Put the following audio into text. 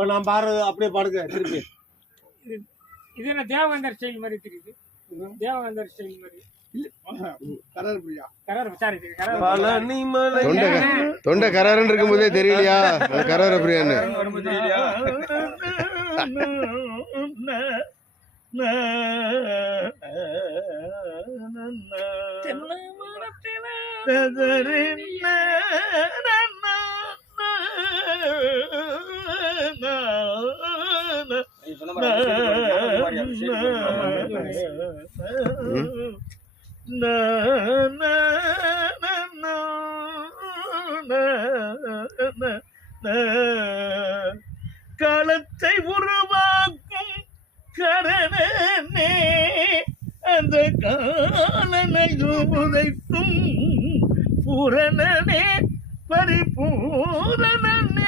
இப்ப நான் பாடுறது அப்படியே பாடுங்க திருப்பி. இது என்ன தேவகந்தர் ஸ்டைல் மாதிரி தெரியுது. தேவகந்தர் ஸ்டைல் மாதிரி. தொண்டை கராரன் இருக்கும் போதே தெரியலையா கரார பிரியான்னு. களத்தை உருவாக்கும் கரணனே அந்த காலனை உதைத்தும் பூரணனே பரிபூரணனே